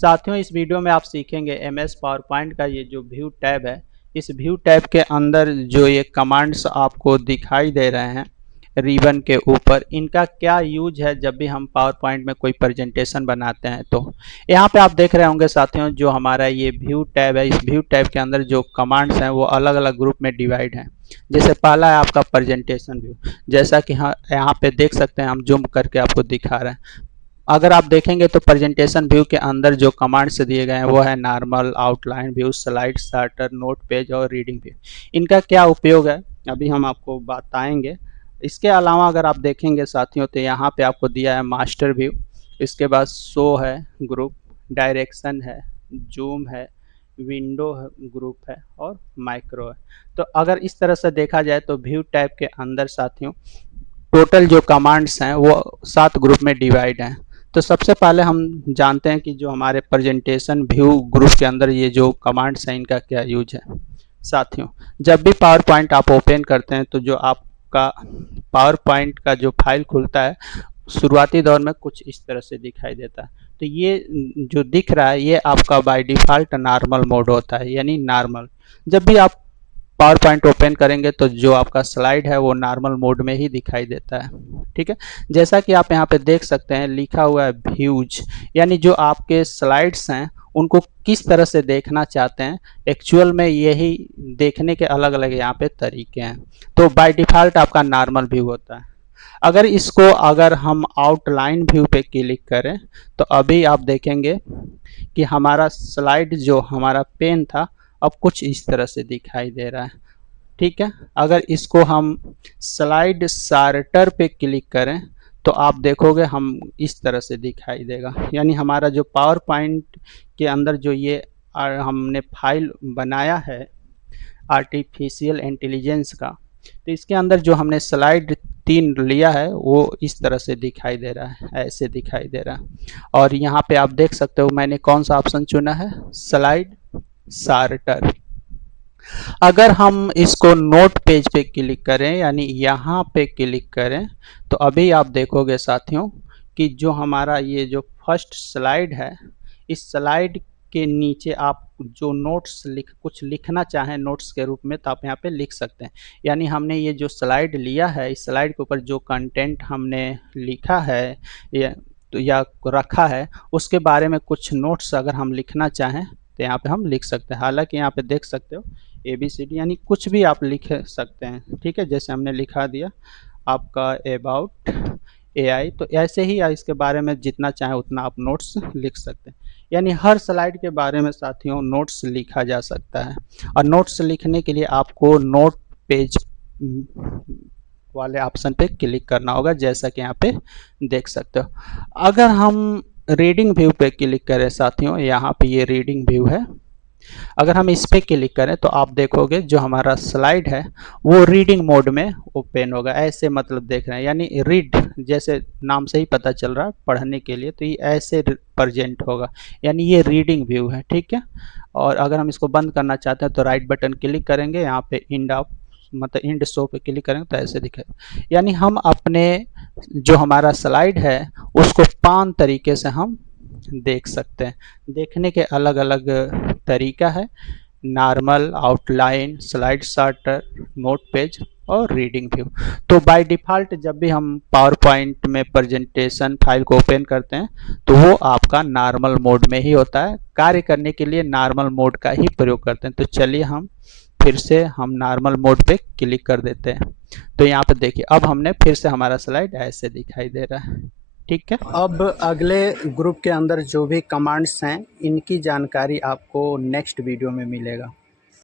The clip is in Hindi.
साथियों, इस वीडियो में आप सीखेंगे एमएस पावर पॉइंट का ये जो व्यू टैब है। इस व्यू टैब के अंदर जो ये कमांड्स आपको दिखाई दे रहे हैं रिबन के ऊपर, इनका क्या यूज है जब भी हम पावर पॉइंट में कोई प्रेजेंटेशन बनाते हैं। तो यहाँ पे आप देख रहे होंगे साथियों, जो हमारा ये व्यू टैब है, इस व्यू टैब के अंदर जो कमांड्स हैं वो अलग अलग ग्रुप में डिवाइड हैं। जैसे पहला है आपका प्रेजेंटेशन व्यू, जैसा कि हाँ यहाँ पे देख सकते हैं, हम जूम करके आपको दिखा रहे हैं। अगर आप देखेंगे तो प्रेजेंटेशन व्यू के अंदर जो कमांड्स दिए गए हैं वो है normal, outline view, slide starter, note page और रीडिंग व्यू। इनका क्या उपयोग है अभी हम आपको बताएंगे। इसके अलावा अगर आप देखेंगे साथियों तो यहाँ पे आपको दिया है मास्टर व्यू, इसके बाद शो है, ग्रुप, डायरेक्शन है, जूम है, विंडो है, ग्रुप है और माइक्रो है। तो अगर इस तरह से देखा जाए तो व्यू टैब के अंदर साथियों टोटल जो कमांड्स हैं वो 7 ग्रुप में डिवाइड हैं। तो सबसे पहले हम जानते हैं कि जो हमारे प्रेजेंटेशन व्यू ग्रुप के अंदर ये जो कमांड्स हैं इनका क्या यूज है। साथियों, जब भी पावर पॉइंट आप ओपन करते हैं तो जो आपका पावर पॉइंट का जो फाइल खुलता है शुरुआती दौर में कुछ इस तरह से दिखाई देता है। तो ये जो दिख रहा है ये आपका बाय डिफ़ॉल्ट नॉर्मल मोड होता है, यानी नॉर्मल। जब भी आप पावर पॉइंट ओपन करेंगे तो जो आपका स्लाइड है वो नॉर्मल मोड में ही दिखाई देता है। ठीक है, जैसा कि आप यहाँ पे देख सकते हैं लिखा हुआ है व्यूज, यानी जो आपके स्लाइड्स हैं उनको किस तरह से देखना चाहते हैं। एक्चुअल में यही देखने के अलग अलग यहाँ पे तरीके हैं। तो बाय डिफ़ॉल्ट आपका नॉर्मल व्यू होता है। अगर हम आउटलाइन व्यू पे क्लिक करें तो अभी आप देखेंगे कि हमारा स्लाइड जो हमारा पेन था अब कुछ इस तरह से दिखाई दे रहा है। ठीक है, अगर इसको हम स्लाइड सार्टर पे क्लिक करें तो आप देखोगे हम इस तरह से दिखाई देगा, यानी हमारा जो पावर पॉइंट के अंदर जो ये हमने फाइल बनाया है आर्टिफिशियल इंटेलिजेंस का, तो इसके अंदर जो हमने स्लाइड 3 लिया है वो इस तरह से दिखाई दे रहा है, ऐसे दिखाई दे रहा है। और यहाँ पे आप देख सकते हो मैंने कौन सा ऑप्शन चुना है, स्लाइड सार्टर। अगर हम इसको नोट पेज पे क्लिक करें, यानी यहाँ पे क्लिक करें, तो अभी आप देखोगे साथियों कि जो हमारा ये जो फर्स्ट स्लाइड है, इस स्लाइड के नीचे आप जो नोट्स कुछ लिखना चाहें नोट्स के रूप में तो आप यहाँ पे लिख सकते हैं। यानी हमने ये जो स्लाइड लिया है, इस स्लाइड के ऊपर जो कंटेंट हमने लिखा है या रखा है उसके बारे में कुछ नोट्स अगर हम लिखना चाहें तो यहाँ पे हम लिख सकते हैं। हालांकि यहाँ पे देख सकते हो ABCD, यानी कुछ भी आप लिख सकते हैं। ठीक है, जैसे हमने लिखा दिया आपका अबाउट AI, तो ऐसे ही इसके बारे में जितना चाहे उतना आप नोट्स लिख सकते हैं। यानी हर स्लाइड के बारे में साथियों नोट्स लिखा जा सकता है। और नोट्स लिखने के लिए आपको नोट पेज वाले ऑप्शन पे क्लिक करना होगा, जैसा कि यहाँ पे देख सकते हो। अगर हम रीडिंग व्यू पे क्लिक करें साथियों, यहाँ पे ये रीडिंग व्यू है, अगर हम इस पे क्लिक करें तो आप देखोगे जो हमारा स्लाइड है वो रीडिंग मोड में ओपन होगा। ऐसे मतलब देख रहे हैं, यानी रीड, जैसे नाम से ही पता चल रहा है पढ़ने के लिए, तो ये ऐसे प्रेजेंट होगा, यानी ये रीडिंग व्यू है। ठीक है, और अगर हम इसको बंद करना चाहते हैं तो राइट बटन क्लिक करेंगे, यहाँ पे इंड ऑफ मतलब इंड शो पे क्लिक करेंगे तो ऐसे दिखेगा। यानी हम अपने जो हमारा स्लाइड है उसको 5 तरीके से हम देख सकते हैं। देखने के अलग अलग तरीका है, normal, outline, slide sorter, note page और रीडिंग व्यू। तो बाय डिफ़ॉल्ट जब भी हम पावर पॉइंट में प्रेजेंटेशन फाइल को ओपन करते हैं तो वो आपका नॉर्मल मोड में ही होता है। कार्य करने के लिए नॉर्मल मोड का ही प्रयोग करते हैं। तो चलिए हम फिर से हम नॉर्मल मोड पे क्लिक कर देते हैं। तो यहाँ पे देखिए अब हमने फिर से हमारा स्लाइड ऐसे दिखाई दे रहा है। ठीक है, अब अगले ग्रुप के अंदर जो भी कमांड्स हैं इनकी जानकारी आपको नेक्स्ट वीडियो में मिलेगा।